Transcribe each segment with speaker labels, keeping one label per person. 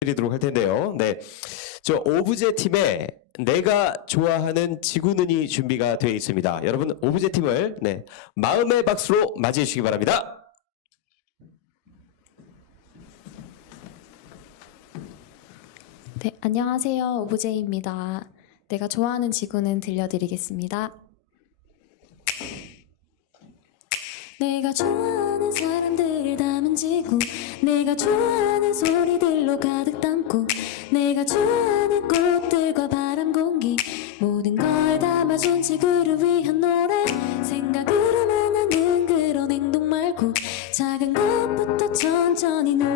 Speaker 1: 드리도록 할 텐데요. 네. 저 오브제 팀에 내가 좋아하는 지구는이 준비가 되어 있습니다. 여러분 오브제 팀을 네, 마음의 박수로 맞이해 주시기 바랍니다.
Speaker 2: 네, 안녕하세요. 오브제이입니다. 내가 좋아하는 지구는 들려드리겠습니다. 내가 좋아하는 사람들을 담은 지구. 내가 좋아하는 소리들로 가득 담고. 내가 좋아하는 꽃들과 바람 공기. 모든 걸 담아준 지구를 위한 노래. 생각으로만 하는 그런 행동 말고 작은 것부터 천천히 노력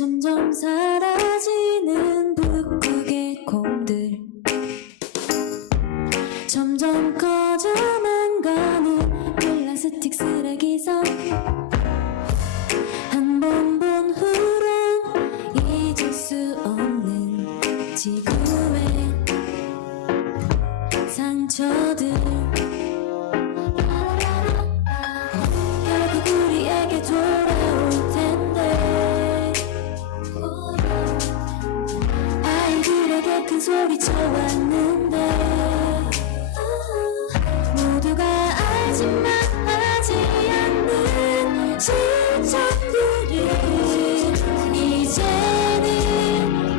Speaker 2: 점점 사라지는 북극의 곰들. 점점 커져만 가는 플라스틱 쓰레기선 한번 본 후론 잊을 수 없는 지구의 상처들 소리 쳐 왔는데. 모두가 알지만 하지 않는 실천들을 이제는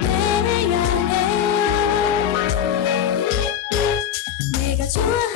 Speaker 2: 해야 해요. 내가 좋아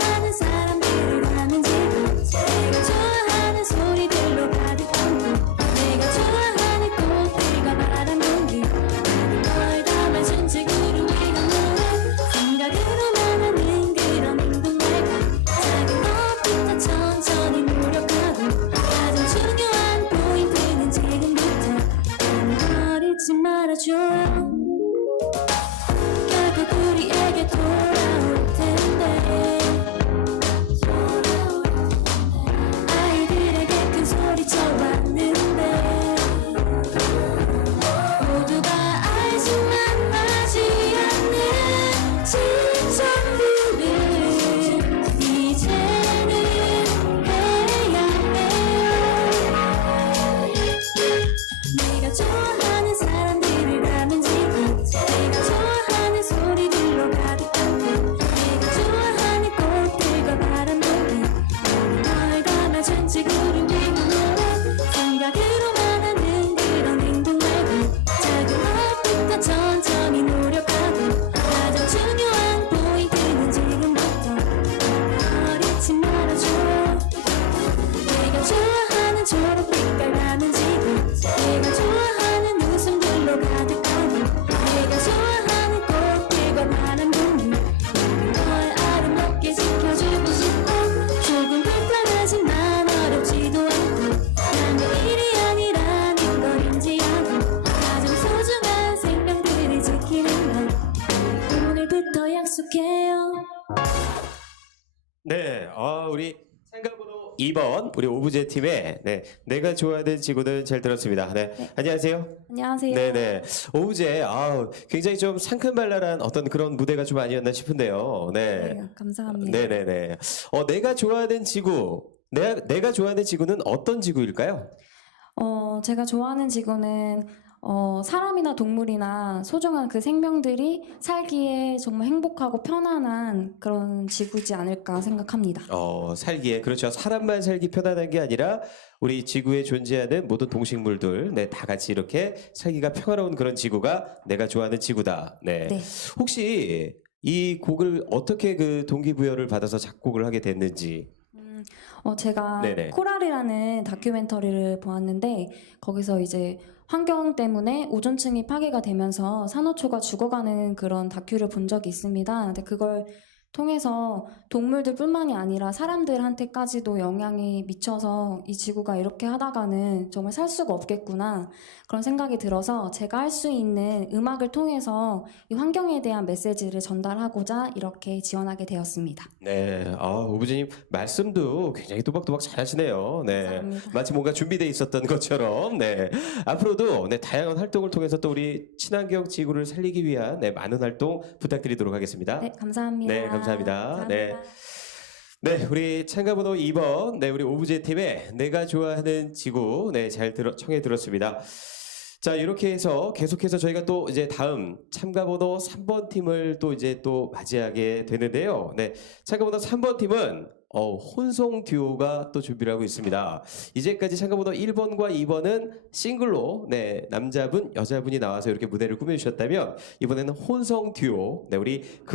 Speaker 1: 네, 아 우리 참가번호 2번 우리 오브제 팀의 네, 내가 좋아하는 지구는 잘 들었습니다. 네, 안녕하세요.
Speaker 2: 안녕하세요
Speaker 1: 네 네. 오브제, 아 굉장히 좀 상큼발랄한 어떤 그런 무대가 좀 아니었나 싶은데요. 네.
Speaker 2: 네, 감사합니다
Speaker 1: 네 네 네. 어, 내가 좋아하는 지구. 내가, 내가 좋아하는 지구는 어떤 지구일까요?
Speaker 2: 어, 제가 좋아하는 지구는 어, 사람이나 동물이나 소중한 그 생명들이 살기에 정말 행복하고 편안한 그런 지구지 않을까 생각합니다.
Speaker 1: 어, 살기에, 그렇죠. 사람만 살기 편안한 게 아니라 우리 지구에 존재하는 모든 동식물들, 네, 다 같이 이렇게 살기가 평화로운 그런 지구가 내가 좋아하는 지구다. 네.
Speaker 2: 네.
Speaker 1: 혹시 이 곡을 어떻게 그 동기부여를 받아서 작곡을 하게 됐는지.
Speaker 2: 음, 어, 제가
Speaker 1: 네네.
Speaker 2: 코랄이라는 다큐멘터리를 보았는데 거기서 이제 환경 때문에 오존층이 파괴가 되면서 산호초가 죽어가는 그런 다큐를 본 적이 있습니다. 근데 그걸
Speaker 3: 통해서 동물들뿐만이 아니라 사람들한테까지도 영향이 미쳐서 이 지구가 이렇게 하다가는 정말 살 수가 없겠구나 그런 생각이 들어서 제가 할 수 있는 음악을 통해서 이 환경에 대한 메시지를 전달하고자 이렇게 지원하게 되었습니다.
Speaker 1: 네, 아, 오부지님 말씀도 굉장히 또박또박 잘하시네요. 네.
Speaker 3: 감사합니다.
Speaker 1: 마치 뭔가 준비되어 있었던 것처럼, 네. 앞으로도, 네, 다양한 활동을 통해서 또 우리 친환경 지구를 살리기 위한, 네, 많은 활동 부탁드리도록 하겠습니다.
Speaker 3: 네, 감사합니다.
Speaker 1: 네, 감사합니다. 네.
Speaker 3: 감사합니다.
Speaker 1: 네, 우리 참가번호 2번, 네, 우리 오브제 팀의 내가 좋아하는 지구, 네, 잘 들어, 청해 들었습니다. 자, 이렇게 해서 계속해서 저희가 또 이제 다음 참가번호 3번 팀을 또 이제 또 맞이하게 되는데요. 네, 참가번호 3번 팀은 어, 혼성 듀오가 또 준비를 하고 있습니다. 이제까지 참가번호 1번과 2번은 싱글로, 네, 남자분, 여자분이 나와서 이렇게 무대를 꾸며주셨다면, 이번에는 혼성 듀오, 네, 우리 그